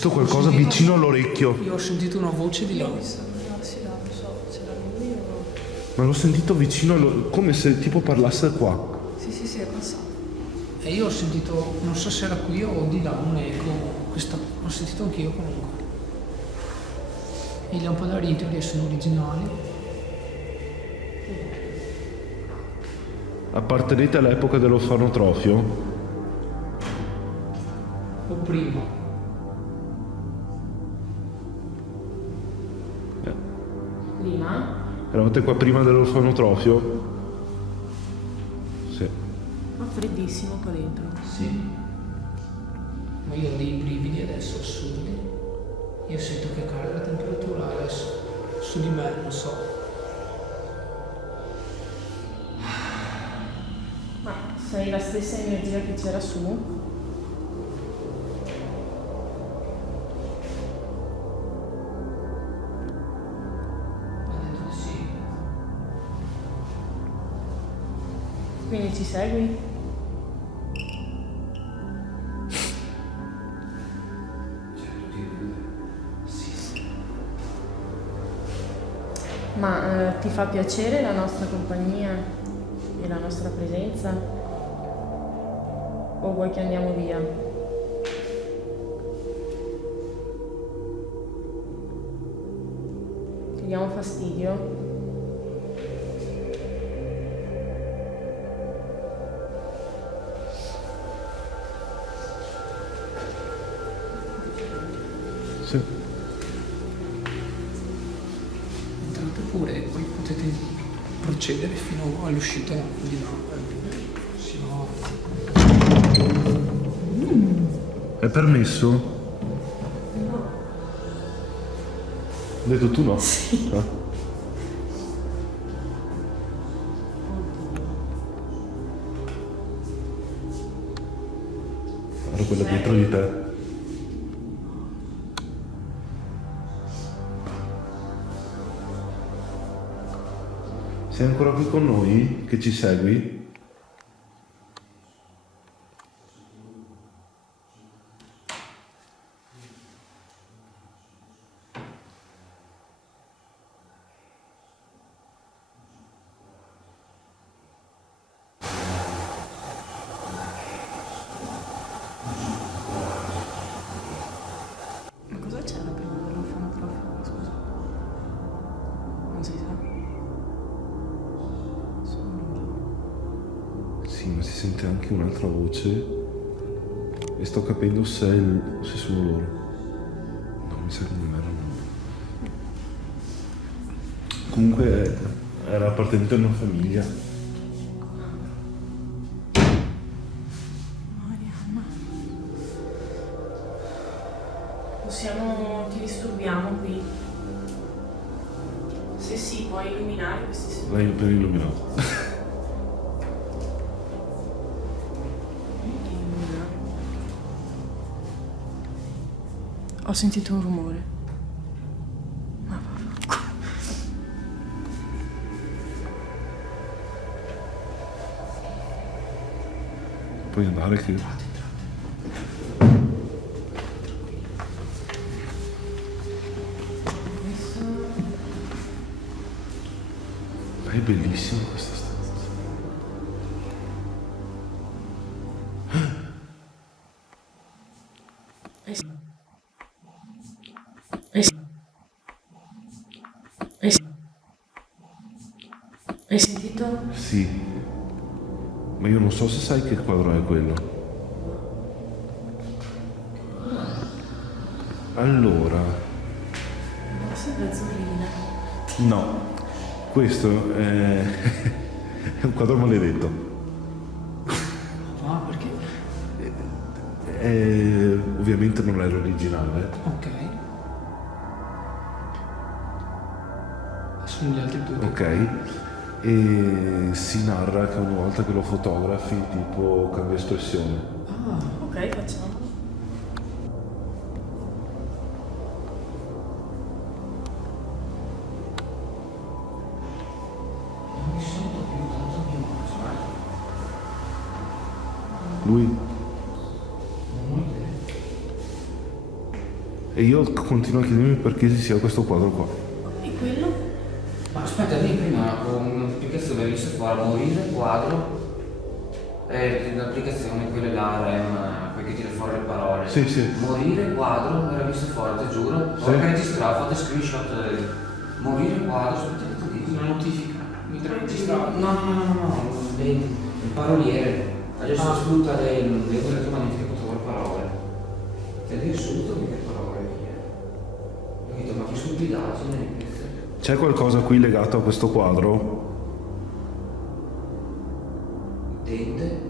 sentito qualcosa vicino all'orecchio. Io ho sentito una voce di là. Sì, no, non so, c'era lui o... Ma l'ho sentito vicino, come se tipo parlasse qua. Sì, è passato. E io ho sentito, non so se era qui o di là, un eco. Ho sentito anch'io comunque. I lampadari in teoria sono originali. Appartenete all'epoca dell'orfanotrofio? O prima. Prima? Eravate qua prima dell'orfanotrofio? Sì. Ma freddissimo qua dentro. Sì. Ma io ho dei brividi adesso assurdi. Io sento che cala la temperatura adesso. Su di me, non so. Ma sei la stessa energia che c'era su? Ha detto di sì. Quindi ci segui? Ma ti fa piacere la nostra compagnia e la nostra presenza? O vuoi che andiamo via? Ti diamo fastidio? Sì. Entrate pure e poi potete procedere fino all'uscita di là. Sino È permesso? No. Hai detto tu no? Sì. Guarda quella dietro di te. Sei ancora qui con noi? Che ci segui? Ma cosa c'era prima dell'orfanotrofio? Scusa. Non si sa. Sono loro. Sì, ma si sente anche un'altra voce e sto capendo se sono loro. No, mi sa che non erano loro. Comunque era appartenente a una famiglia. Marianna. Ti disturbiamo qui? Se sì, puoi illuminare questi signori. L'hai appena illuminato. Ho sentito un rumore. Ma Puoi andare che... È bellissima questa stanza. Hai sentito? Sì, ma io non so se sai che quadro è quello. Allora, Sembra azzurrina. no, questo è, è un quadro maledetto. Ah, perché? Ovviamente non è l'originale. Ok. Sono gli altri due. Ok, e si narra che ogni volta che lo fotografi tipo cambia espressione. Ah, Ok, facciamo. non mi sento più tanto mio personaggio. Lui? E io continuo a chiedermi perché ci sia questo quadro qua. E quello? Ma aspetta, lì prima con un'applicazione avevi visto qua, morire, quadro, l'applicazione quella là, REM, quella che tira fuori le parole. Sì, sì. Morire, quadro, me l'ha visto fuori, ti giuro. Sì. Poi che registravo, fate screenshot. Morire, quadro, aspetta, Una notifica. Mi tra registrato. no, il paroliere. Adesso sfrutta le elettromagnetiche che trovo le parole. Ti ha detto subito che parole via. Ho detto, ma che stupidaggine. C'è qualcosa qui legato a questo quadro? Dente.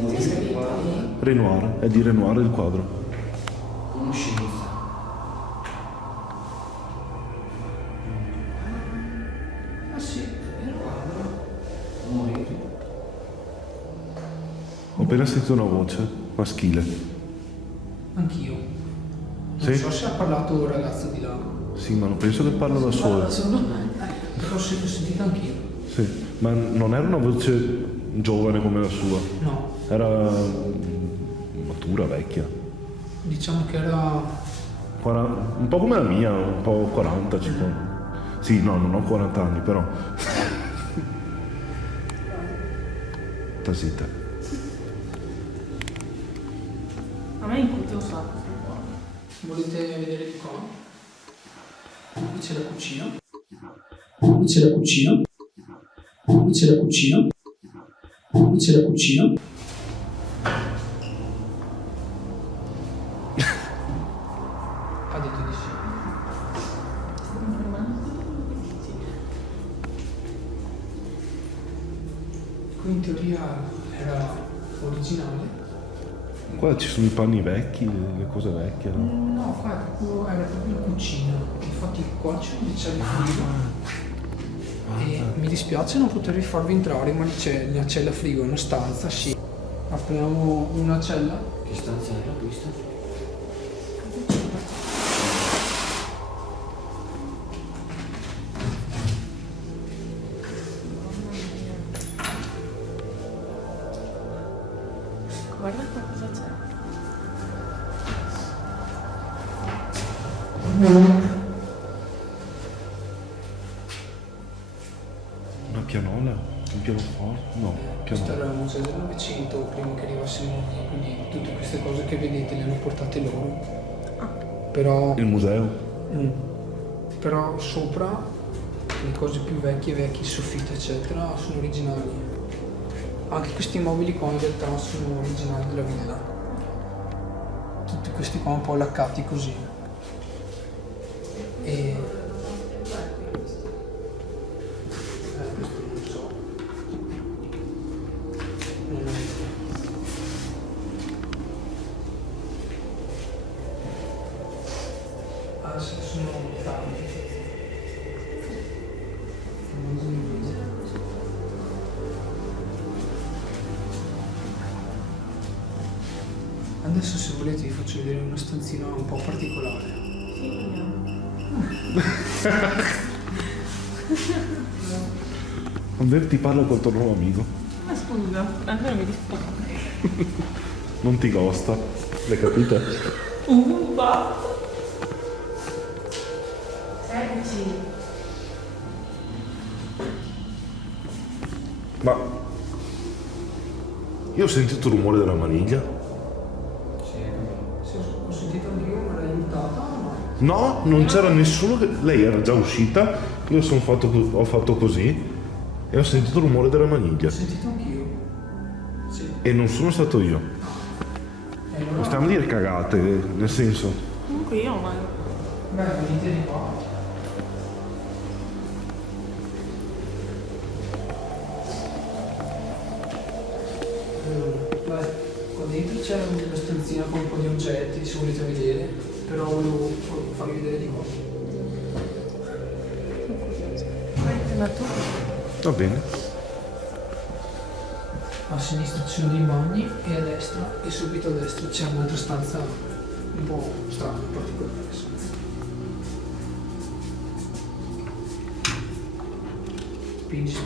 Cosa c'è scritto lì? Renoir, è di Renoir il quadro. Conoscenza. Ah sì, era quadro. Morire. Ho appena sentito una voce maschile. Anch'io. Non Sì? so se ha parlato il ragazzo di là. Sì, ma non penso che parla da solo. Secondo me. Però ho sentito anch'io. Sì, ma non era una voce giovane come la sua, No, era matura, vecchia. diciamo che era. Un po' come la mia, un po' 40, 50. Sì, no, non ho 40 anni, però. Sta zitta. A me incute un sacco. Volete vedere di qua? Qui c'è la cucina. Qui c'è la cucina. Qui c'è la cucina. Qui c'è la cucina. Ha detto di sì. Qui in teoria era originale. Qua ci sono i panni vecchi, le cose vecchie, no? No, qua era proprio la cucina. Infatti qua c'è un c'è il frigo. E mi dispiace non potervi farvi entrare, ma c'è una cella frigo, una stanza, sì. Apriamo una cella. Che stanza era questa? Guarda qua cosa c'è. Una pianola? Un pianoforte? No, Questo pianola. era un museo del Novecento, prima che arrivassimo lì, quindi tutte queste cose che vedete le hanno portate loro. Però, Il museo? però sopra le cose più vecchie, il soffitto eccetera, sono originali. Anche questi mobili qua in realtà sono originali della villa. Tutti questi qua un po' laccati così. E questo non so. Non è. Ah, sì, sono tanti. Adesso se volete vi faccio vedere una stanzina un po' particolare. Sì, andiamo. Non ti parla col tuo nuovo amico. Ma scusa, almeno mi rispondi. Non ti costa. L'hai capita? Basta. Senti. Ma io ho sentito il rumore della maniglia. Sì, ho sentito anche io, ma l'hai aiutata? No, non c'era nessuno che. Lei era già uscita, io ho fatto così e ho sentito il rumore della maniglia. Ho sentito anch'io. Sì. E non sono stato io. E Non allora, stiamo a dire cagate, nel senso. Comunque io ma. beh, venite di qua. Allora, qua dentro c'è una stanzina con un po' di oggetti, se volete vedere, però volevo farvi vedere di qua. Ma tu? Va bene. A sinistra ci sono dei bagni e a destra, e subito a destra c'è un'altra stanza un po' strana, particolare. Insomma. Spingi.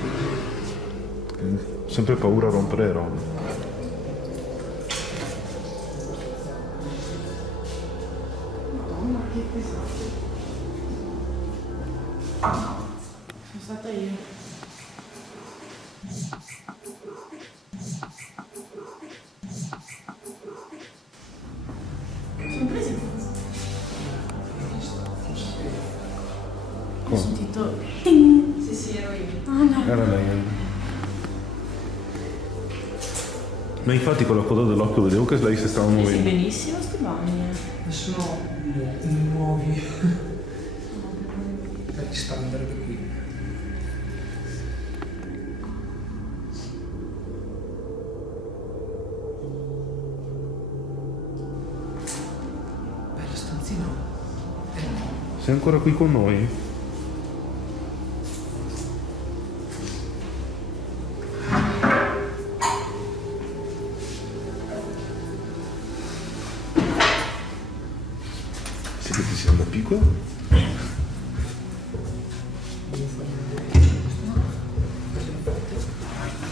Sempre paura a rompere le robe. Esatto. Sono stata io. Sono presi in mano. Ho Cosa? sentito ting. Sì, ero io. Ah no. Era lei. Ma infatti con la coda dell'occhio vedevo che lei si stava Presi muovendo. benissimo sti bagni. Sono nuovi. Vecchi standard qui. Bella stanzina. Sei ancora qui con noi? Sì che ti siamo da piccolo?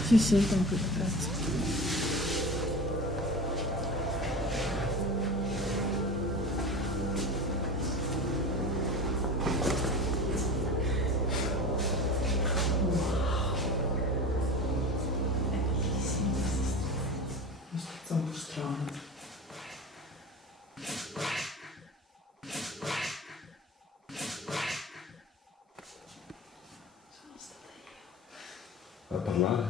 Sì, sì, tranquillo, grazie. Una stanza un po' strana. A parlare?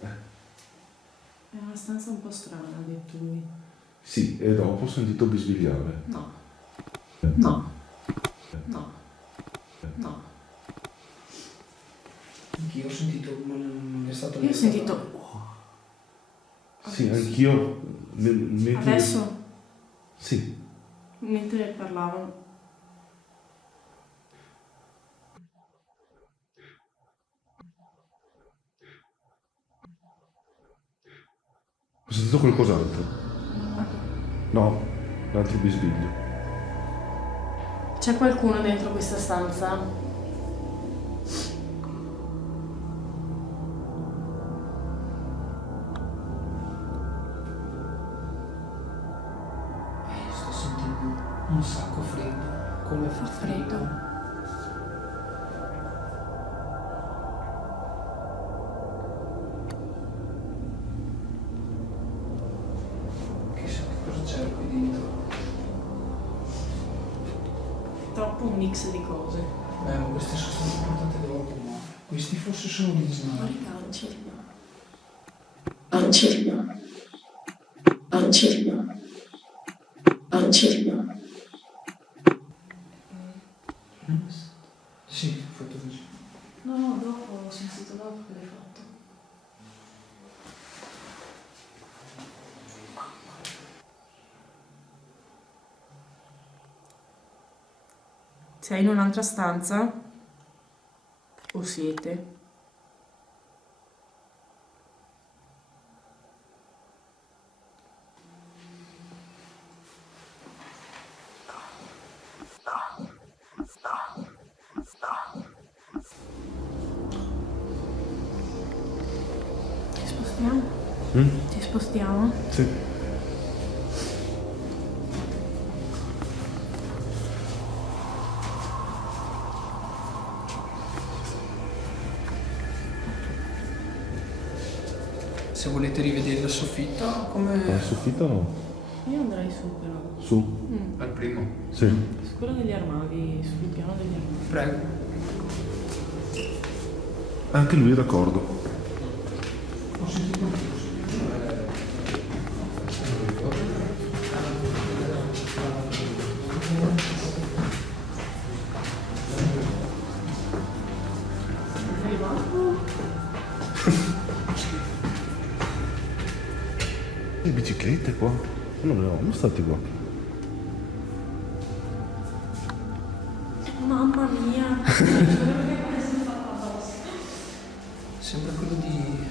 È una stanza un po' strana, ha detto lui. Sì, e dopo ho sentito bisbigliare. No. No. No. No. Anch'io ho sentito, ma non è stato. Io ho sentito. Sì, anch'io. Mentre... Adesso, Sì. mentre parlavano. Ho sentito qualcos'altro. No, l'altro bisbiglio. C'è qualcuno dentro questa stanza? Sto sentendo un sacco freddo. Come fa freddo. Chissà che cosa c'era qui dentro. Troppo un mix di cose. Beh, ma queste sono state portate dopo, ma questi forse sono originali. Angelina. Angelina. Angelina. Sì, ho fatto così. No, dopo, ho sentito dopo che l'hai fatto. Sei in un'altra stanza? O siete? Ci spostiamo? Ci spostiamo? Sì. Se volete rivedere la soffitta, La come soffitta no? Io andrei su però. Su? al primo. Sì. Su quello degli armadi, sul piano degli armadi. Prego. Anche lui è d'accordo. Ho sentito anch'io. Le biciclette qua? Non ne eravamo stati qua. Mamma mia! Sembra quello di...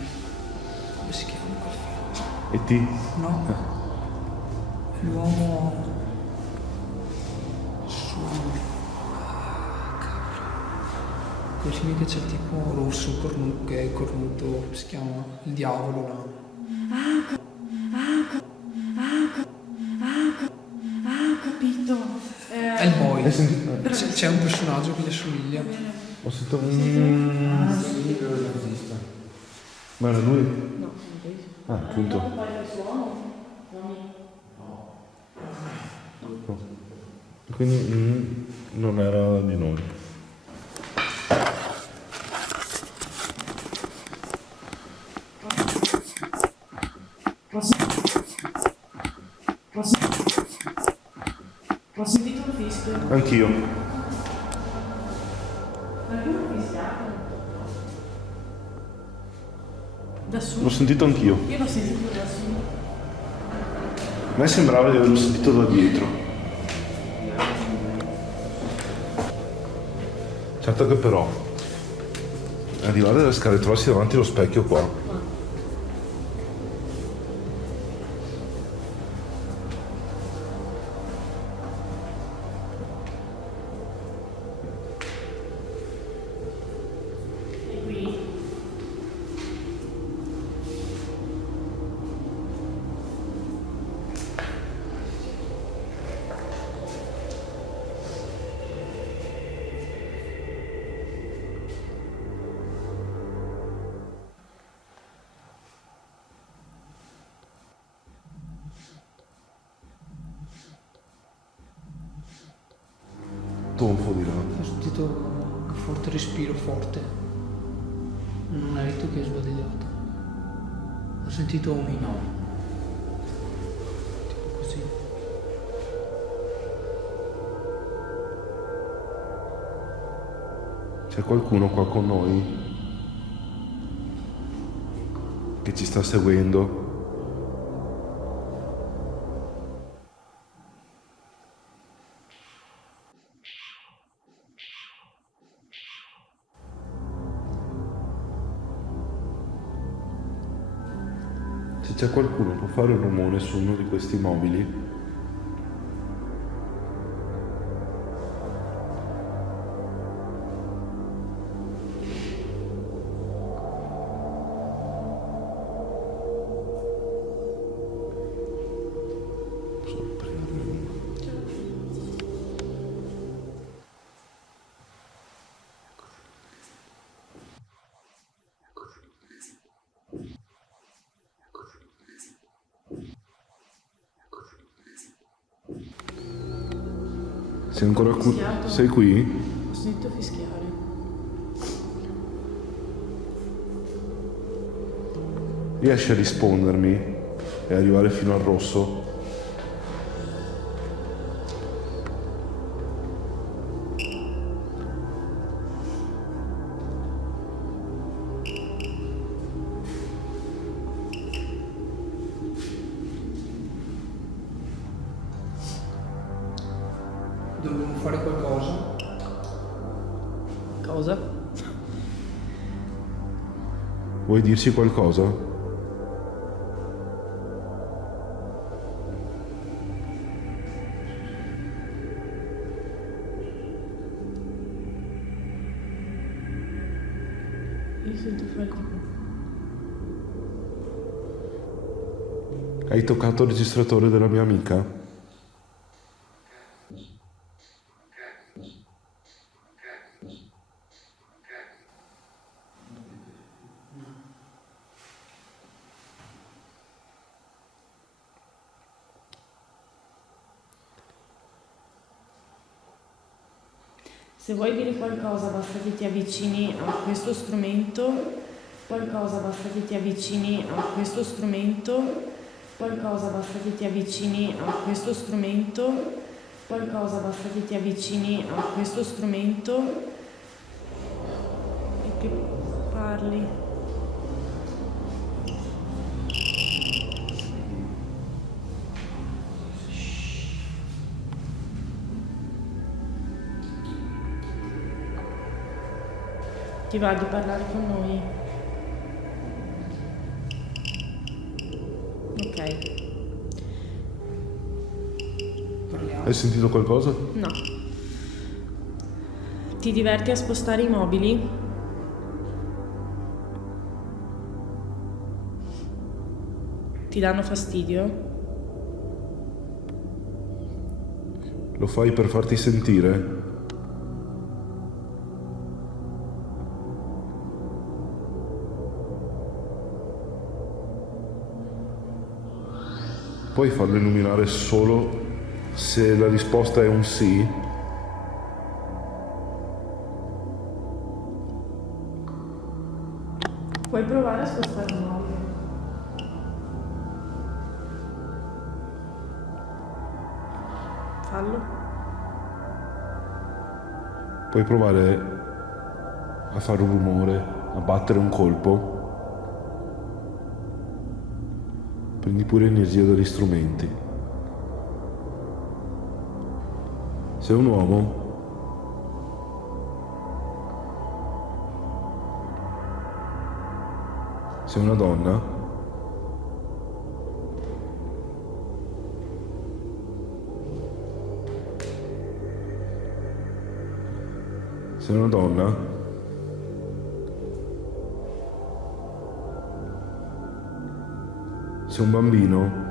come si chiama quel film? E.T.? No. L'uomo su... cavolo. Quel film che c'è tipo rosso, cornuto, che è cornuto, come si chiama? Il diavolo là. Ho capito. È c'è un personaggio che gli assomiglia. Ho sentito un... Sì, quello dell'artista. Ma era lui? No, Ah, appunto. non fai il suono? No. Quindi non era di noi. Ho sentito un fischio. Anch'io. Qualcuno ha fischiato? Da su? L'ho sentito anch'io. Io l'ho sentito da su. A me sembrava di averlo sentito da dietro. Certo che però arrivare dalle scale e trovarsi davanti allo specchio qua. E qui? Tonfo di là. Ho sentito un forte respiro, forte. Non eri tu che hai sbadigliato. Ho sentito un no. Tipo così. C'è qualcuno qua con noi che ci sta seguendo. Se c'è qualcuno che può fare un rumore su uno di questi mobili, sei ancora qui? Fischiato. Sei qui? Ho sentito fischiare. Riesci a rispondermi e arrivare fino al rosso? Dobbiamo fare qualcosa. Cosa? Vuoi dirci qualcosa? Io sento fare tipo... Hai toccato il registratore della mia amica? Se vuoi dire qualcosa basta che ti avvicini a questo strumento, qualcosa basta che ti avvicini a questo strumento, qualcosa basta che ti avvicini a questo strumento, qualcosa basta che ti avvicini a questo strumento e che parli. Ti va di parlare con noi? Ok. Parliamo. Hai sentito qualcosa? No. Ti diverti a spostare i mobili? Ti danno fastidio? Lo fai per farti sentire? Puoi farlo illuminare solo se la risposta è un sì? Puoi provare a spostare il mobile. Fallo. Puoi provare a fare un rumore, a battere un colpo. Prendi pure energia dagli strumenti. Sei un uomo. Sei una donna? Sei una donna? Sei un bambino?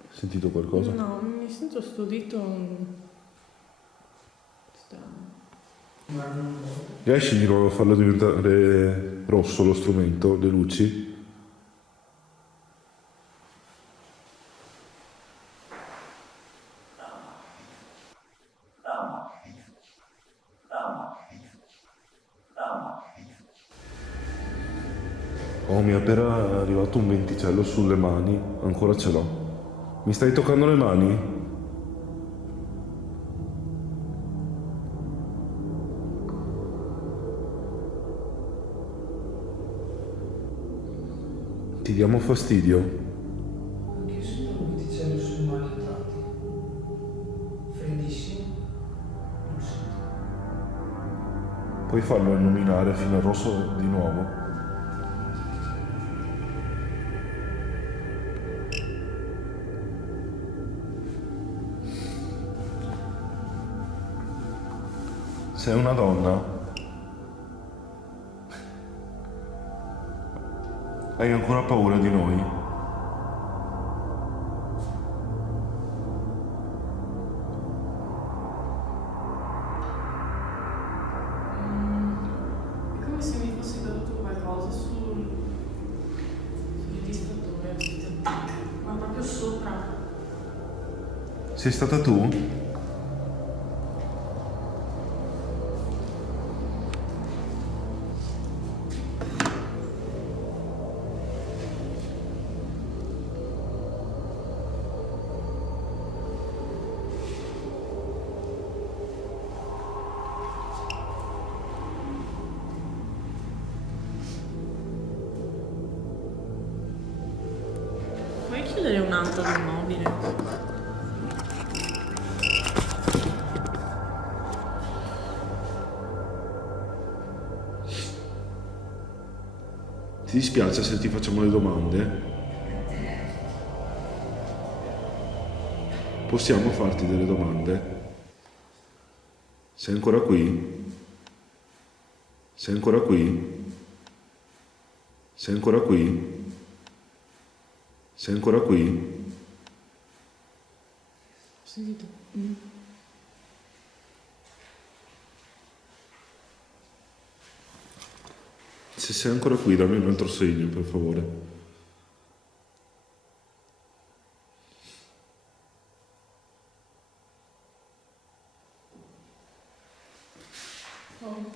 Hai sentito qualcosa? No, mi sento sto dito strano. Riesci di nuovo a farlo diventare rosso lo strumento, le luci? Oh, mi è appena arrivato un venticello sulle mani, ancora ce l'ho. Mi stai toccando le mani? Ti diamo fastidio? Anche io sento un venticello sulle mani a tratti. Freddissimo. Non sento. Puoi farlo illuminare fino al rosso di nuovo? Sei una donna? Hai ancora paura di noi? È come se mi fosse caduto qualcosa sul registratore, ma proprio sopra. Sei stata tu? Puoi chiudere un'altra del mobile? Ti dispiace se ti facciamo le domande? Possiamo farti delle domande? Sei ancora qui? Sei ancora qui? Sei ancora qui? Sei ancora qui? Ho sentito. Se sei ancora qui, dammi un altro segno, per favore. Oh,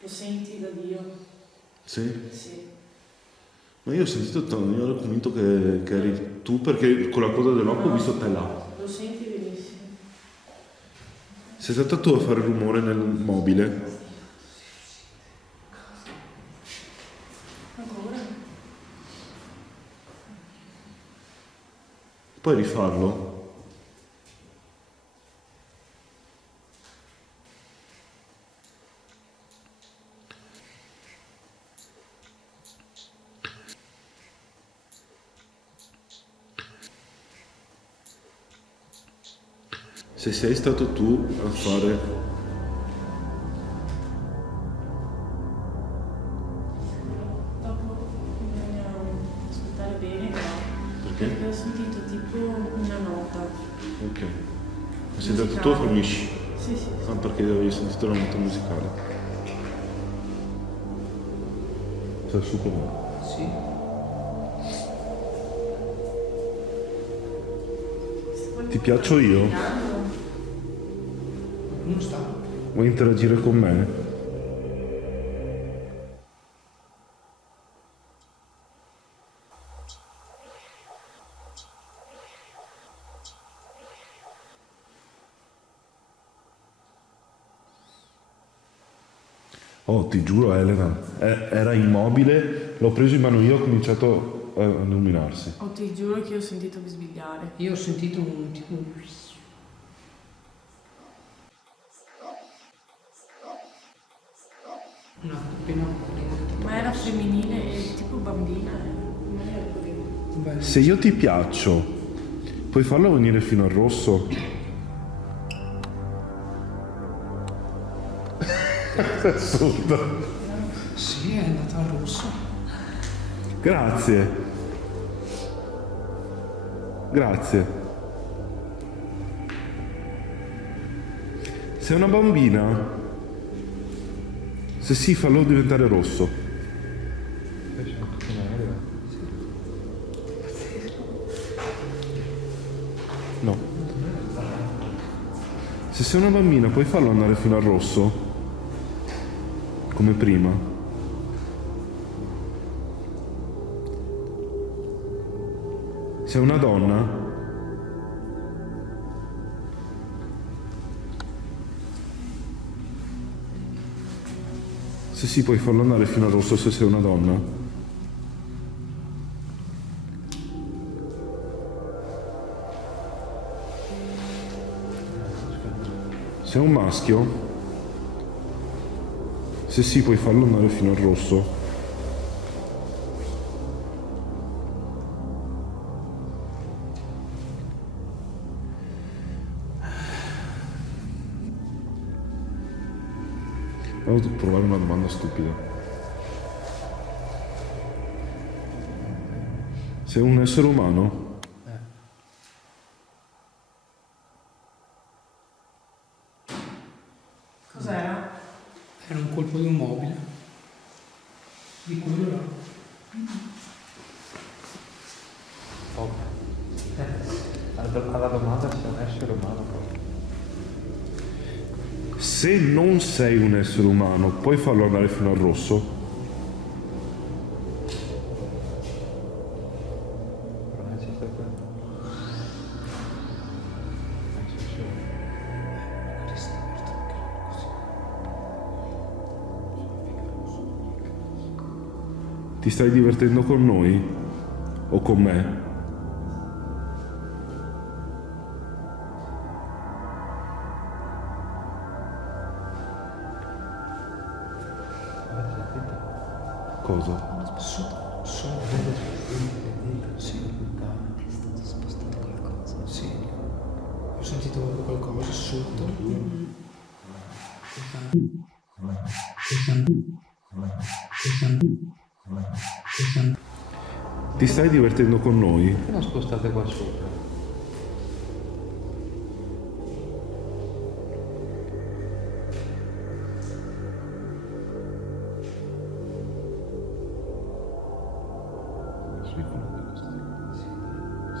lo senti da Dio? Sì? Sì. Ma io ho sentito, io ero convinto che eri tu, perché con la coda dell'occhio ho visto te là. Lo senti benissimo. Sei stata tu a fare rumore nel mobile? Ancora? Puoi rifarlo? Se sei stato tu a fare... Dopo bisogna ascoltare bene, però sentito tipo una nota. Ok. Hai sentito tu o fornisci? Sì, sì. Ah, perché avevi sentito la nota musicale. Sei super buono. Sì. Ti piaccio io? Non sta. Vuoi interagire con me? Oh, ti giuro, Elena, era immobile, l'ho preso in mano io, ho cominciato a illuminarsi. Oh, ti giuro che ho sentito bisbigliare. Io ho sentito un tipo... Una appena... Ma era femminile e tipo bambina. Non era prima. Beh, Se io ti piaccio, puoi farlo venire fino al rosso? Assurdo. sì, è andato al rosso. Grazie. Grazie. Sei una bambina? Se sì, fallo diventare rosso. No. Se sei una bambina, puoi farlo andare fino al rosso? Come prima? Sei una donna? Se sì, puoi farlo andare fino al rosso se sei una donna. Sei un maschio? Se sì, puoi farlo andare fino al rosso. Devo provare una domanda stupida. Sei un essere umano? Cos'era? Era un colpo di un mobile. Di quello là. Alla domanda se è un essere umano poi. Se non sei un essere umano, puoi farlo andare fino al rosso? Però non esiste quello. Ti stai divertendo con noi? O con me? Cosa? Sì. Sì. Ho sentito qualcosa sotto. Ti stai divertendo con noi? Perché non spostate qua sopra?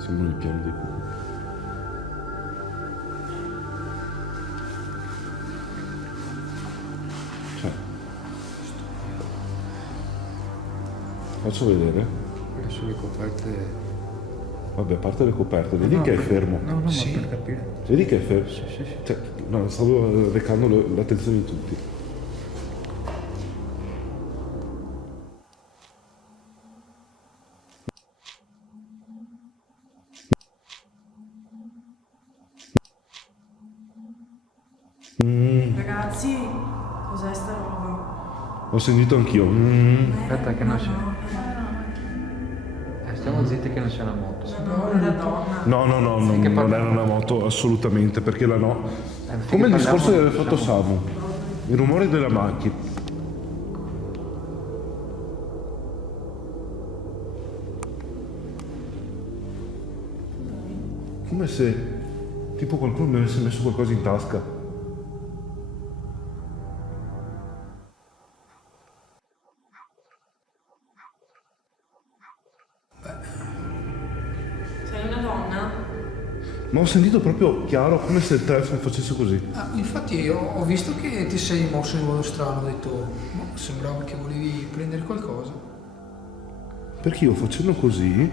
Siamo nel piano dei cubi. Cioè. Faccio vedere. Quelle sulle coperte. Vabbè, a parte le coperte, vedi che è fermo. No, no, Sì. ma per capire. Vedi che è fermo. Sì, sì, sì. Cioè, no, stavo recando l'attenzione di tutti. Ragazzi, cos'è sta roba? Ho sentito anch'io. Aspetta che non c'è. Stiamo zitti che non c'è una moto. No, non era donna. No, Sì, che non parliamo. era una moto assolutamente, perché la no. Finché Come il discorso parliamo, che aveva fatto diciamo- Samu. Il rumore della macchina. Come se tipo qualcuno mi avesse messo qualcosa in tasca. Sei una donna? Ma ho sentito proprio chiaro come se il telefono facesse così. Infatti io ho visto che ti sei mosso in modo strano, ho detto, no, sembrava che volevi prendere qualcosa. Perché io facendo così,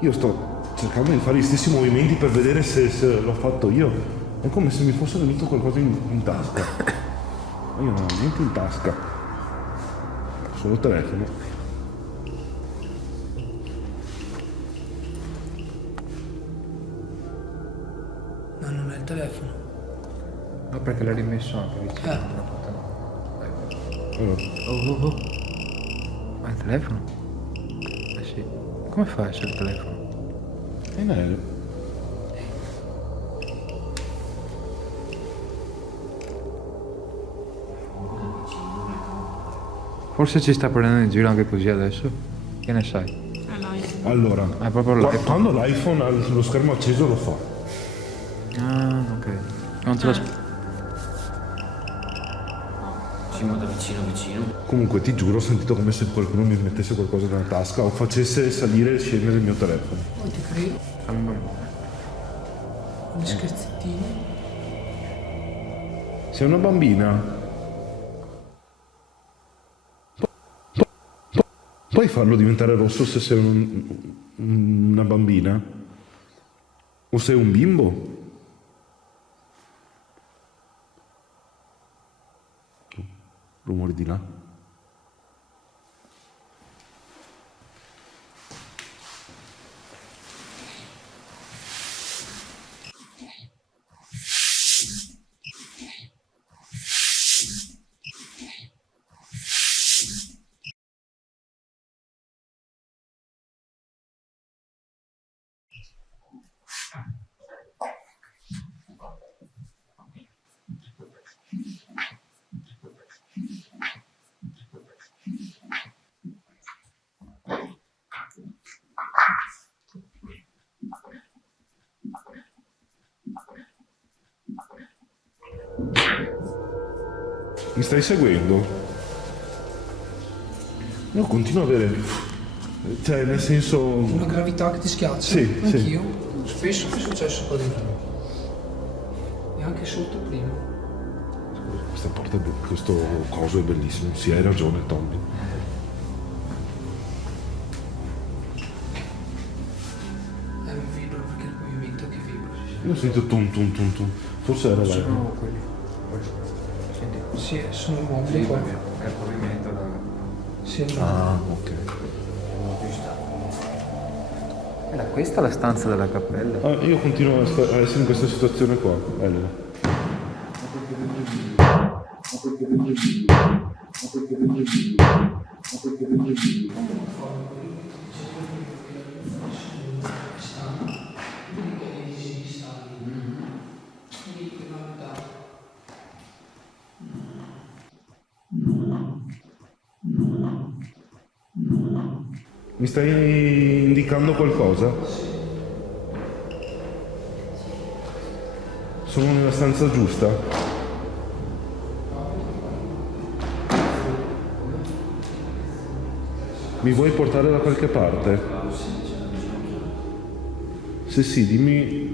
io sto cercando di fare gli stessi movimenti per vedere se l'ho fatto io. È come se mi fosse venuto qualcosa in tasca. Ma io non ho niente in tasca. Solo il telefono. No, non è il telefono. No, perché l'ha rimesso anche vicino. Allora, Oh. Ma il telefono? Eh sì. Come fa a essere il telefono? è in aereo. Forse ci sta prendendo in giro anche così adesso? Che ne sai? È l'iPhone. Allora, È proprio l'iPhone. quando l'iPhone ha lo schermo acceso lo fa. Ah, ok. Non te lo Sì, ma da vicino vicino. Comunque ti giuro, ho sentito come se qualcuno mi mettesse qualcosa nella tasca o facesse salire e scendere il mio telefono. Poi ti credo, gli scherzettini. Sei una bambina? Puoi farlo diventare rosso se sei una bambina? O sei un bimbo? Rumori di là. Mi stai seguendo? Io continuo a avere... Cioè, nel senso... Una gravità che ti schiaccia. Sì, Anch'io. Spesso mi è successo qua dentro. E anche sotto prima. Questa porta, questo coso è bellissimo. Sì, hai ragione, Tommy. È un vibro perché il movimento che vibra. Io ho sentito tum tum tum tum. Forse era lei. sono quelli. Senti, Sì, sono mobili qua. è il movimento da... Sì, Ah, ok. Era questa la stanza della cappella? Ah, io continuo a essere in questa situazione qua. Elena. Mi stai indicando qualcosa? Sono nella stanza giusta? Mi vuoi portare da qualche parte? Se sì, dimmi...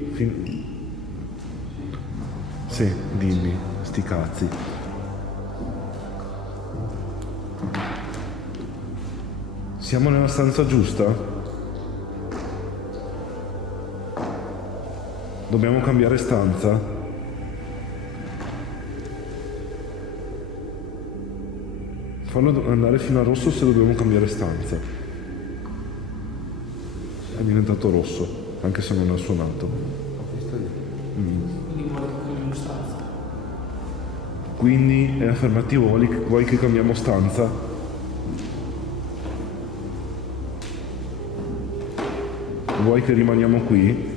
Sì, dimmi, sti cazzi. Siamo nella stanza giusta? Dobbiamo cambiare stanza? Fallo andare fino a rosso se dobbiamo cambiare stanza. È diventato rosso, anche se non ha suonato. Quindi è affermativo, vuoi che cambiamo stanza? Vuoi che rimaniamo qui?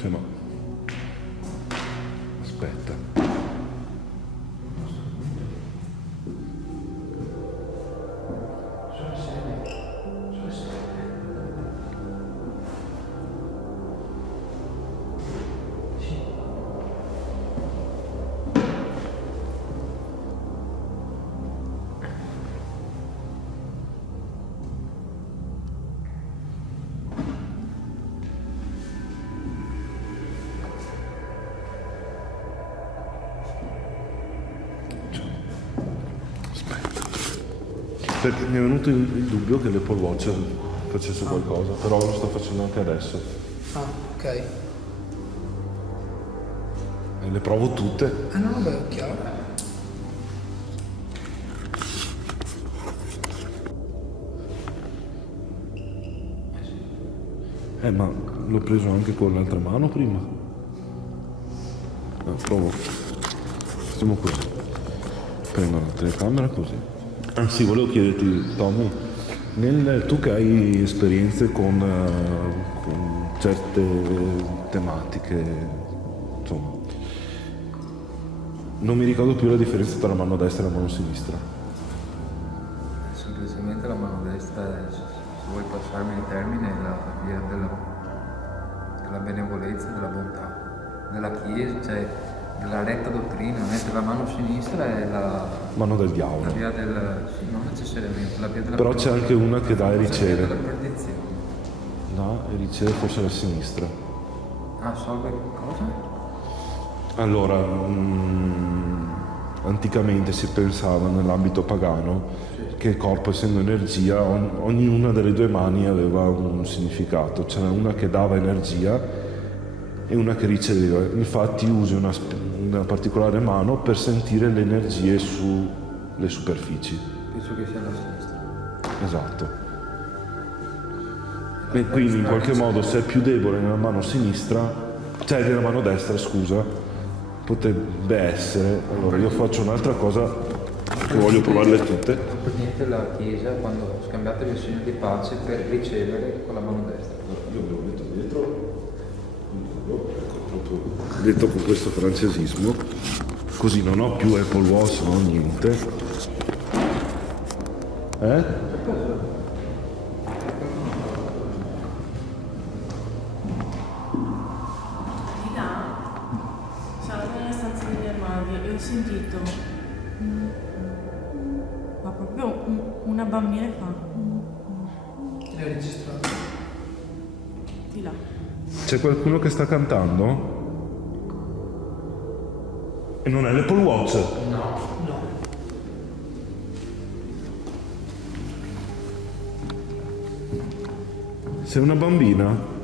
Cioè no. Aspetta. Perché mi è venuto il dubbio che l'Apple Watch facesse qualcosa, però lo sto facendo anche adesso. Ah, ok. E le provo tutte. Ah no, beh, chiaro. Ma l'ho preso anche con l'altra mano prima. Provo. Facciamo così. Prendo la telecamera così. Ah sì, volevo chiederti, Tommy, tu che hai esperienze con certe tematiche, insomma, non mi ricordo più la differenza tra la mano destra e la mano sinistra. Semplicemente la mano destra è, se vuoi passarmi il termine, è la via della benevolenza e della bontà, della Chiesa, cioè della retta dottrina, mentre la mano sinistra è la Mano del diavolo. via del... sì, non necessariamente, la via della... Però c'è anche una che dà e forse la via riceve. della perdizione. Dà e riceve forse la sinistra. Ah, solve cosa? Allora, anticamente si pensava nell'ambito pagano che il corpo, essendo energia, ognuna delle due mani aveva un significato. C'era una che dava energia e una che riceveva. Infatti usi una particolare mano per sentire le energie sulle superfici. Penso che sia la sinistra. Esatto. E quindi in qualche modo se è più debole nella mano sinistra, cioè nella mano destra, scusa, potrebbe essere. Allora io faccio un'altra cosa che voglio provarle tutte. Per niente la Chiesa, quando scambiate il segno di pace, per ricevere con la mano destra. Io ve lo metto dietro, proprio detto con questo francesismo, così non ho più Apple Watch, non ho niente. Di là, sono nella stanza degli armadi e ho sentito, ma proprio una bambina che fa, Te l'hai registrato? di là. C'è qualcuno che sta cantando? E non è l'Apple Watch? No. Sei una bambina?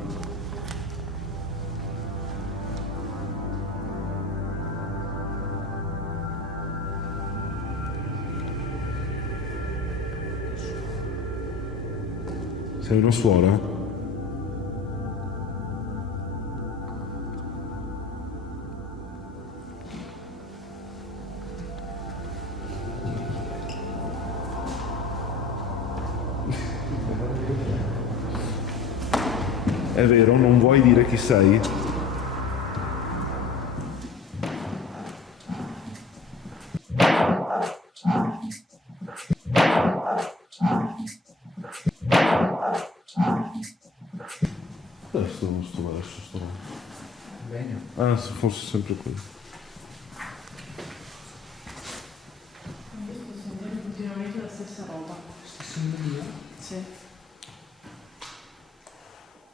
Sei una suora? È vero, non vuoi dire chi sei? Sto verso. Bene. Ah, forse sempre quello. Io sto sentendo continuamente la stessa roba. Stessa melodia. Sì.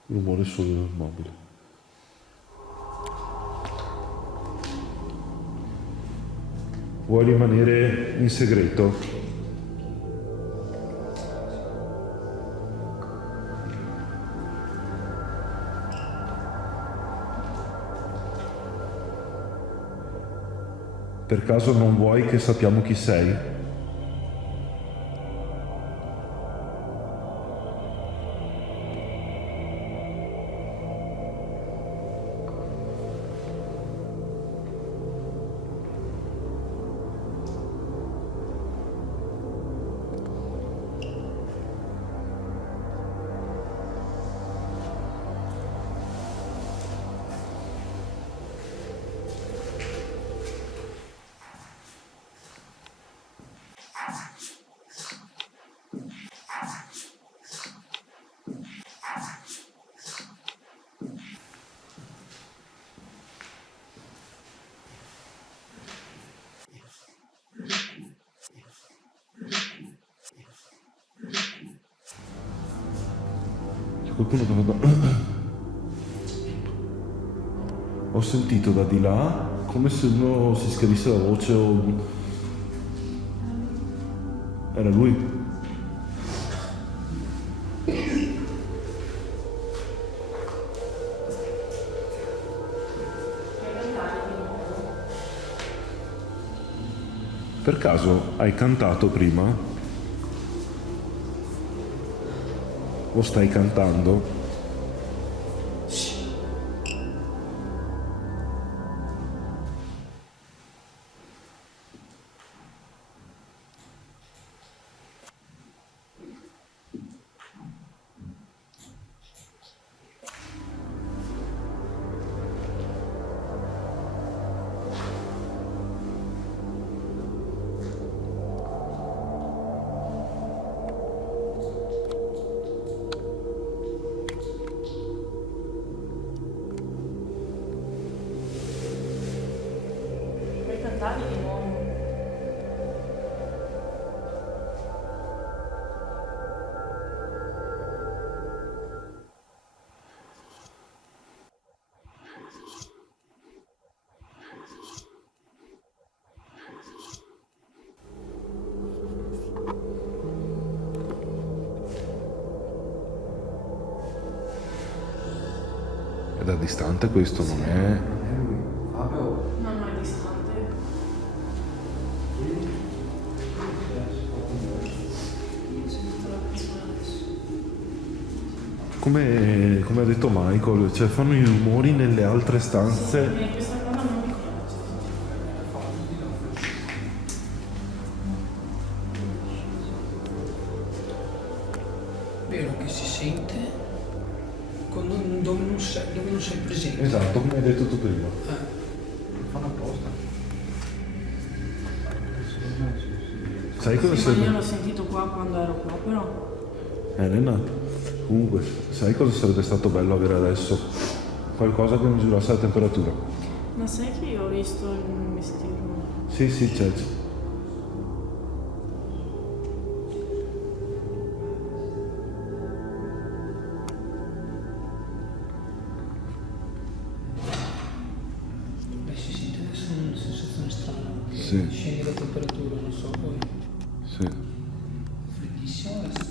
Rumore solo del mobile. Vuoi rimanere in segreto? Per caso non vuoi che sappiamo chi sei? C'è qualcuno che vada... Ho sentito da di là come se uno si schiarisse la voce o... Era lui? Per caso hai cantato prima? O stai cantando? Puoi cantarli di nuovo. È da distante questo, non è? Non è lui. Fabio. No, no, è distante. Come ha detto Michael, cioè fanno i rumori nelle altre stanze. Questa cosa non mi piace. Vero che si sente dove non sei presente. Esatto, come hai detto tu prima. Fanno apposta. Sai cosa Sì, ma io sarebbe? l'ho sentito qua quando ero qua, però. Elena, comunque, sai cosa sarebbe stato bello avere adesso? Qualcosa che misurasse la temperatura. Ma sai che io ho visto il mistero? Sì, sì, c'è. Beh, si sente adesso una sensazione strana. Sì. Scende la temperatura, non so poi. Sì. Freddissimo adesso.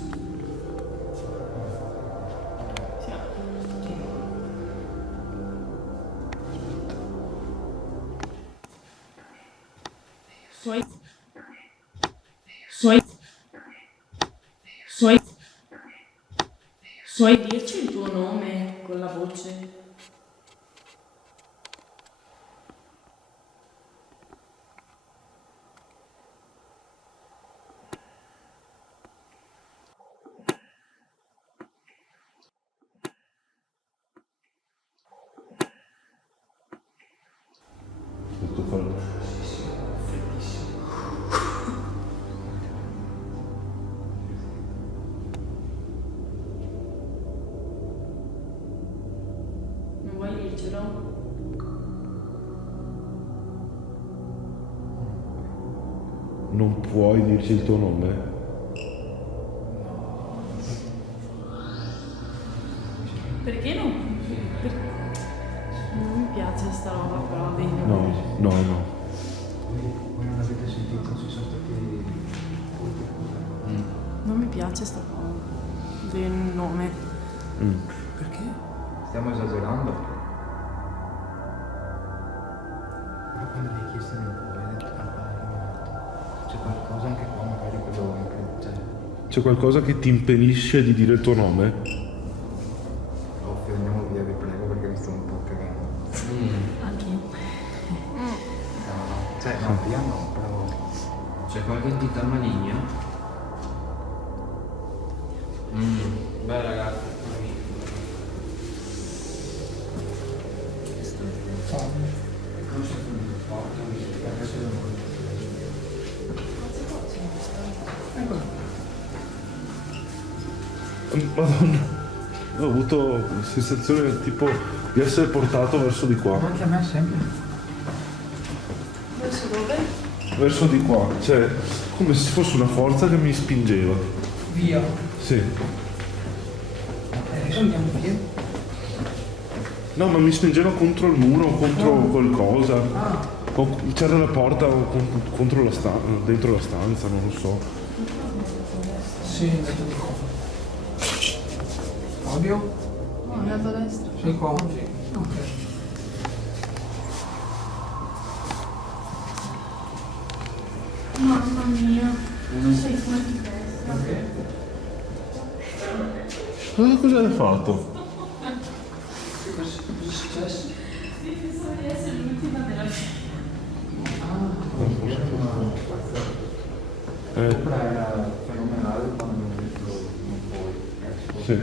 Sì. Suoi dirci il tuo nome con la voce? Tutto quello. Non vuoi dircelo? Non puoi dirci il tuo nome? Perché non? Non mi piace sta roba, però va bene. No, no, no. Voi non avete sentito, ci sono stati. Non mi piace sta cosa del nome. Perché? Stiamo esagerando. Però quando mi hai chiesto non puoi, hai detto c'è qualcosa anche qua, magari quello anche. Cioè, C'è qualcosa che ti impedisce di dire il tuo nome? ovvio, andiamo via, vi prego, perché mi sto un po' cagando. Anche io. No, cioè, no, via no, però. C'è qualche entità maligna? Beh ragazzi, Madonna, ho avuto sensazione tipo di essere portato verso di qua. Anche a me sempre. Verso dove? Verso di qua, cioè come se fosse una forza che mi spingeva. Via. Sì. Adesso andiamo via. No, ma mi spingeva contro il muro, contro qualcosa. Ah, C'era la porta contro la dentro la stanza, non lo so. sì, è andato di qua. Fabio? No, è andato a destra. Sei qua? Sì. Ok. No, mamma mia, non sei fuori di testa. Cosa hai fatto? Cosa è successo? Sì, penso di essere l'ultima della vita. Era fenomenale quando ho detto non puoi. Sì.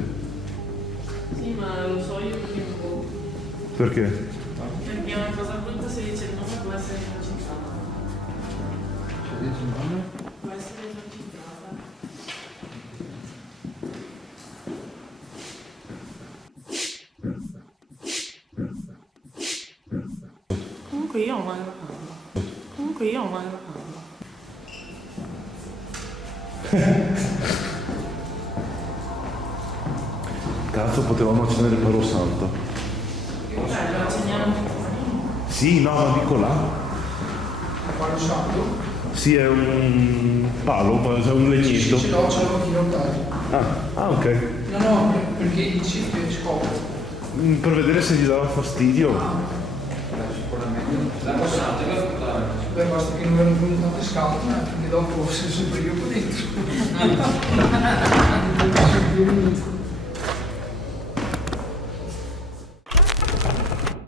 Sì, ma lo so io perché non può. Perché? Perché è una cosa brutta se dice il nome può essere esorcizzata. C'è dice il nome? Può essere esorcizzata. Comunque io ho male alla gamba. Comunque io ho male alla gamba. Cazzo, potevamo accendere il palo santo. Lo acceniamo. Sì, no, ma dico là. Il palo santo? Sì, è un palo, è un legnetto. Ce l'ho anch'io in casa. Ok. No, perché dici che scopo? Per vedere se gli dava fastidio. Sicuramente. La cosa santo che ho portato. Beh, basta che non erano venute scatole, perché dopo se sempre io qua dentro.